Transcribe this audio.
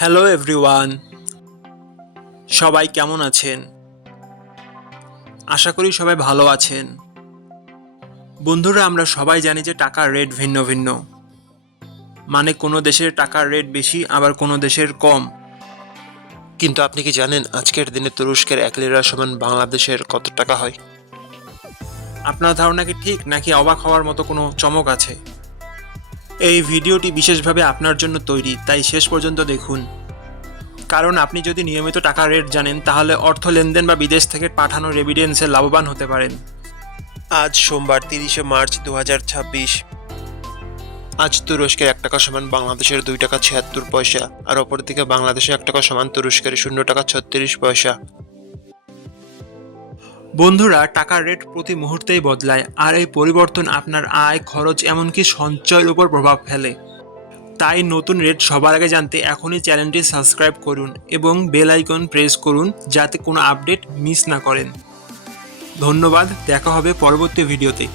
Hello everyone, সবাই কেমন আছেন? আশা করি সবাই ভালো আছেন। বন্ধুরা, আমরা সবাই জানি যে টাকার রেট ভিন্ন ভিন্ন। মানে কোনো দেশের টাকার রেট বেশি, আবার কোনো দেশের কম। কিন্তু আপনি কি জানেন আজকের দিনে তুরস্কের 1 লিরা সমান বাংলাদেশের কত টাকা হয়? আপনার ধারণা কি ঠিক, নাকি অবাক হওয়ার মতো কোনো চমক আছে? এই ভিডিওটি বিশেষভাবে আপনার জন্য তৈরি, তাই শেষ পর্যন্ত দেখুন। কারণ আপনি যদি নিয়মিত টাকার রেট জানেন, তাহলে অর্থ লেনদেন বা বিদেশ থেকে পাঠানো রেমিটেন্সে লাভবান হতে পারেন। আজ সোমবার 30শে মার্চ 2026। আজ তুরস্কের 1 টাকা সমান বাংলাদেশের 2 টাকা 76 পয়সা, আর অপরদিকে বাংলাদেশে 1 টাকা সমান তুরস্কের 0 টাকা 36 পয়সা। বন্ধুরা, টাকার রেট প্রতি মুহূর্তেই বদলায়, আর এই পরিবর্তন আপনার আয়, খরচ, এমনকি সঞ্চয়ের উপর প্রভাব ফেলে। তাই নতুন রেট সবার আগে জানতে এখনই চ্যানেলটি সাবস্ক্রাইব করুন এবং বেল আইকন প্রেস করুন, যাতে কোনো আপডেট মিস না করেন। ধন্যবাদ, দেখা হবে পরবর্তী ভিডিওতে।